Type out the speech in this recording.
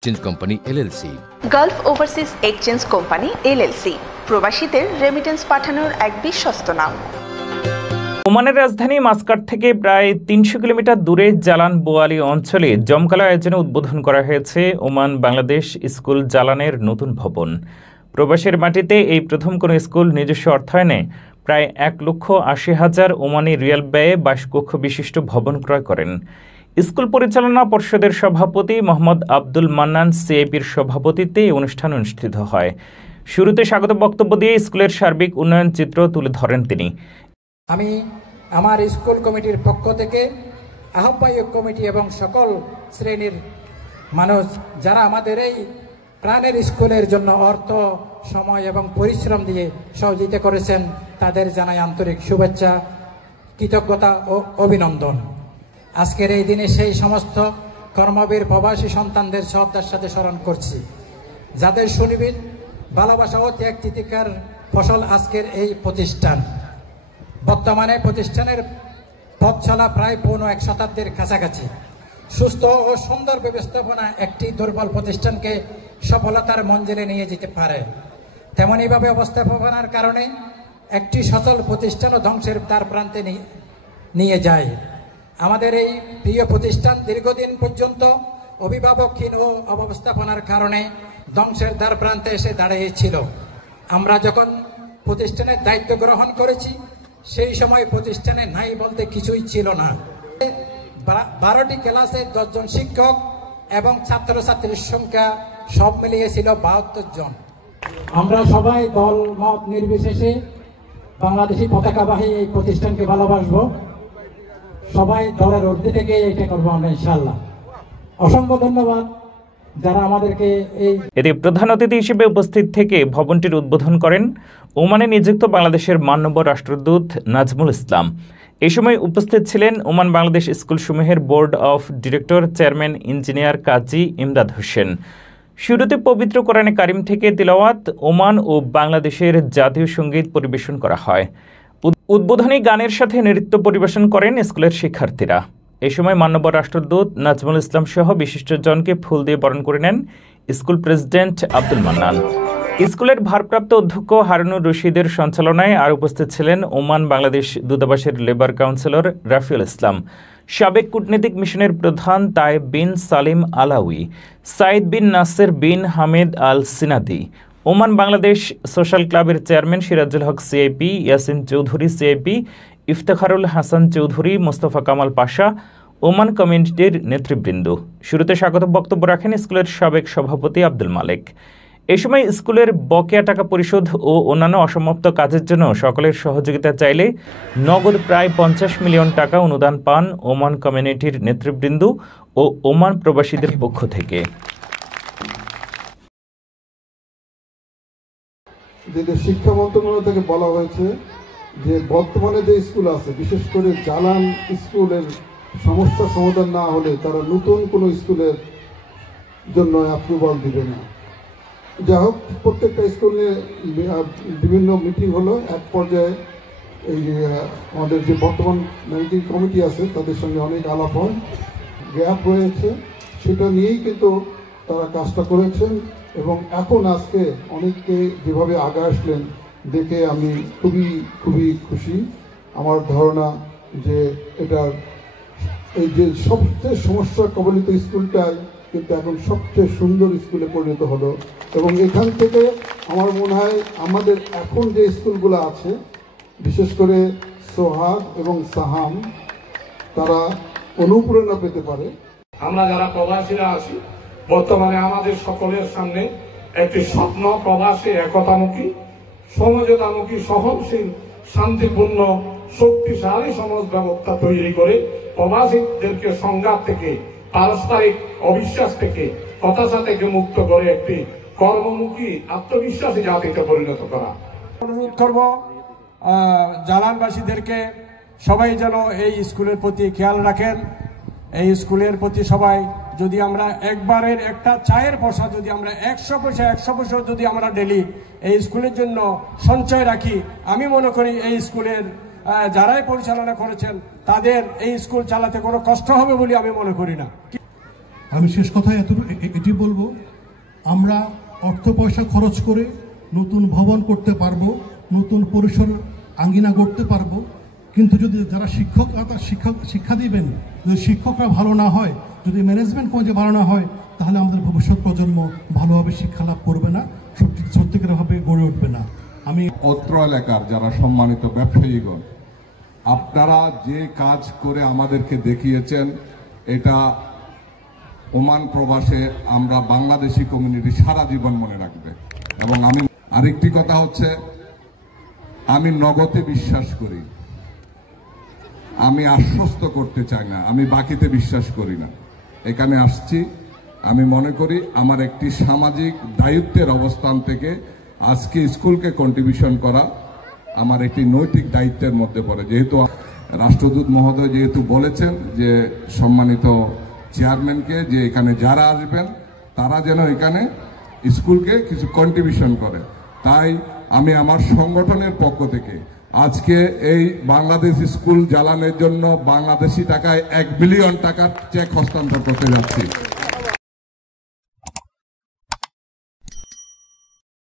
Exchange company LLC, Gulf overseas exchange company LLC, প্রবাসীদের remittance পাঠানোর এক বিশ্বস্ত নাম। ওমানের রাজধানী মাসকাট থেকে প্রায় ৩০০ কিলোমিটার দূরে জালান বোয়ালি অঞ্চলে জমকালো আয়োজনে উদ্বোধন করা হয়েছে ওমান বাংলাদেশ স্কুল জালানের নতুন ভবন। প্রবাসের মাটিতে এই প্রথম কোনো স্কুল নিজস্ব অর্থায়নে প্রায় ১,৮০,০০০ ওমানি রিয়াল ব্যয়ে ২২ কক্ষ বিশিষ্ট ভবন ক্রয় করেন। স্কুল পরিচালনা পর্ষদের সভাপতি মোহাম্মদ আব্দুল মান্নান সিআইপির সভাপতিত্বে এই অনুষ্ঠান অনুষ্ঠিত হয়। শুরুতে স্বাগত বক্তব্য দিয়ে স্কুলের সার্বিক উন্নয়ন চিত্র তুলে ধরেন তিনি। আমি আমার স্কুল কমিটির পক্ষ থেকে আহ্বায়ক কমিটি এবং সকল শ্রেণীর মানুষ যারা আমাদের এই প্রাণের স্কুলের জন্য অর্থ, সময় এবং পরিশ্রম দিয়ে সহযোগিতা করেছেন তাদের জানাই আন্তরিক শুভেচ্ছা, কৃতজ্ঞতা ও অভিনন্দন। আজকের এই দিনে সেই সমস্ত কর্মবীর প্রবাসী সন্তানদের শ্রদ্ধার সাথে স্মরণ করছি, যাদের সুনিবিড় ভালোবাসা ও ত্যাগ তিতিকার ফসল আজকের এই প্রতিষ্ঠান। বর্তমানে প্রতিষ্ঠানের পথ চলা প্রায় ১ শতাব্দীর কাছাকাছি। সুস্থ ও সুন্দর ব্যবস্থাপনা একটি দুর্বল প্রতিষ্ঠানকে সফলতার মঞ্জিলে নিয়ে যেতে পারে। তেমনইভাবে অবস্থাপনার কারণে একটি সচল প্রতিষ্ঠানও ধ্বংসের দ্বার প্রান্তে নিয়ে যায়। আমাদের এই প্রিয় প্রতিষ্ঠান দীর্ঘদিন পর্যন্ত অভিভাবকহীন ও অব্যবস্থাপনার কারণে ধ্বংসের দ্বার প্রান্তে এসে দাঁড়িয়েছিল। আমরা যখন প্রতিষ্ঠানের দায়িত্ব গ্রহণ করেছি সেই সময় প্রতিষ্ঠানে নাই বলতে কিছুই ছিল না। ১২টি ক্লাসে ১০ জন শিক্ষক এবং ছাত্রছাত্রীর সংখ্যা সব মিলিয়ে ছিল ৭২ জন। আমরা সবাই দল মত নির্বিশেষে বাংলাদেশি পতাকাবাহী এই প্রতিষ্ঠানকে ভালোবাসবো। সবাই দলের ঊর্ধ্বে থেকে এটা করবো আমরা ইনশাআল্লাহ। অসংখ্য ধন্যবাদ যারা আমাদেরকে এতে প্রধান অতিথি হিসেবে উপস্থিত থেকে ভবনটির উদ্বোধন করেন ওমানে নিযুক্ত বাংলাদেশের মাননীয় রাষ্ট্রদূত নাজমুল ইসলাম। এই সময় উপস্থিত ছিলেন ওমান বাংলাদেশ স্কুলসমূহের board of director chairman engineer Kazi Imdad Hossain. শুরুতে পবিত্র কোরআনে কারিম থেকে তিলাওয়াত, ওমান ও বাংলাদেশের জাতীয় সঙ্গীত পরিবেশন করা হয়। উদ্বোধনী গানের সাথে নৃত্য পরিবেশন করেন স্কুলের শিক্ষার্থীরা। এই সময় মাননীয় রাষ্ট্রদূত নাজমুল ইসলাম সহ বিশিষ্টজনকে ফুল দিয়ে বরণ করে নেন স্কুল প্রেসিডেন্ট আব্দুল মান্নান। স্কুলের ভারপ্রাপ্ত অধ্যক্ষ হারুনুর রশিদের সঞ্চালনায় আর উপস্থিত ছিলেন ওমান বাংলাদেশ দূতাবাসের লেবার কাউন্সিলর রাফিউল ইসলাম, সাবেক কূটনৈতিক মিশনের প্রধান তায়েব বিন সালিম আলাউই, সাইদ বিন নাসের বিন হামিদ আল সিনাদি, ওমান বাংলাদেশ সোশ্যাল ক্লাবের চেয়ারম্যান সিরাজুল হক সিআইপি, ইয়াসিন চৌধুরী সিআইপি, ইফতেখারুল হাসান চৌধুরী, মোস্তফা কামাল পাশা, ওমান কমিউনিটির নেতৃবৃন্দ। শুরুতে স্বাগত বক্তব্য রাখেন স্কুলের সাবেক সভাপতি আব্দুল মালেক। এই সময় স্কুলের বকেয়া টাকা পরিশোধ ও অন্যান্য অসমাপ্ত কাজের জন্য সকলের সহযোগিতা চাইলে নগদ প্রায় ৫০ মিলিয়ন টাকা অনুদান পান ওমান কমিউনিটির নেতৃবৃন্দ ও ওমান প্রবাসীদের পক্ষ থেকে। যেটা শিক্ষা মন্ত্রণালয় থেকে বলা হয়েছে যে বর্তমানে যে স্কুল আছে, বিশেষ করে জালান স্কুলের সমস্যা সমাধান না হলে তারা নতুন কোনো স্কুলের জন্য অ্যাপ্রুভাল দিবে না। যাই হোক, প্রত্যেকটা স্কুলে বিভিন্ন মিটিং হলো। এক পর্যায়ে এই আমাদের যে বর্তমান ম্যানেজিং কমিটি আছে তাদের সঙ্গে অনেক আলাপ হয়, গ্যাপ রয়েছে, সেটা নিয়েই কিন্তু তারা কাজটা করেছেন। এবং এখন আজকে অনেককে যেভাবে আগে আসলেন দেখে আমি খুবই খুশি। আমার ধারণা যে এটার এই যে সবচেয়ে সমস্যা কবলিত স্কুলটাই কিন্তু এখন সবচেয়ে সুন্দর স্কুলে পরিণত হলো। এবং এখান থেকে আমার মনে হয় আমাদের এখন যে স্কুলগুলো আছে, বিশেষ করে সোহাগ এবং সাহাম, তারা অনুপ্রেরণা পেতে পারে। আমরা যারা প্রবাসীরা আছি, বর্তমানে আমাদের সকলের সামনে একটি স্বপ্ন প্রবাসী একতামুখী, সমঝোতামুখী, সহনশীল, শান্তিপূর্ণ, শক্তিশালী সমাজ ব্যবস্থা তৈরি করে প্রবাসীদেরকে সংঘাত থেকে, পারস্পরিক অবিশ্বাস থেকে, হতাশা থেকে মুক্ত করে একটি কর্মমুখী, আত্মবিশ্বাসী জাতিতে পরিণত করা। অনুরোধ করব জালানবাসীদেরকে সবাই যেন এই স্কুলের প্রতি খেয়াল রাখেন। এই স্কুলের প্রতি সবাই যদি আমরা একবারের একটা চায়ের পয়সা যদি আমরা ১০০ পয়সা যদি আমরা ডেলি এই স্কুলের জন্য সঞ্চয় রাখি, আমি মনে করি এই স্কুলের যারাই পরিচালনা করেছেন তাদের এই স্কুল চালাতে কোনো কষ্ট হবে বলে আমি মনে করি না। আমি শেষ কথায় এটি বলবো, আমরা অর্থ পয়সা খরচ করে নতুন ভবন করতে পারবো, নতুন পরিসর আঙ্গিনা করতে পারবো, কিন্তু যদি যারা শিক্ষা দিবেন, যদি শিক্ষকরা ভালো না হয়, যদি ম্যানেজমেন্ট কমিটি ভালো না হয়, তাহলে আমাদের ভবিষ্যৎ প্রজন্ম ভালোভাবে শিক্ষা লাভ করবে না, সত্যিকারভাবে গড়ে উঠবে না। আমি অত্র এলাকার যারা সম্মানিত ব্যবসায়ীগণ, আপনারা যে কাজ করে আমাদেরকে দেখিয়েছেন, এটা ওমান প্রবাসে আমরা বাংলাদেশি কমিউনিটি সারা জীবন মনে রাখবে। এবং আমি আরেকটি কথা হচ্ছে, আমি নগদে বিশ্বাস করি, আমি আশ্বস্ত করতে চাই না, আমি বাকিতে বিশ্বাস করি না। এখানে আসছি, আমি মনে করি আমার একটি সামাজিক দায়িত্বের অবস্থান থেকে আজকে স্কুলকে কন্ট্রিবিউশন করা আমার একটি নৈতিক দায়িত্বের মধ্যে পড়ে। যেহেতু রাষ্ট্রদূত মহোদয় যেহেতু বলেছেন যে সম্মানিত চেয়ারম্যানকে যে এখানে যারা আসবেন তারা যেন এখানে স্কুলকে কিছু কন্ট্রিবিউশন করে, তাই আমি আমার সংগঠনের পক্ষ থেকে আজকে এই বাংলাদেশ স্কুল জ্বালানোর জন্য বাংলাদেশি টাকায় 1 বিলিয়ন টাকার চেক হস্তান্তর করতে যাচ্ছি।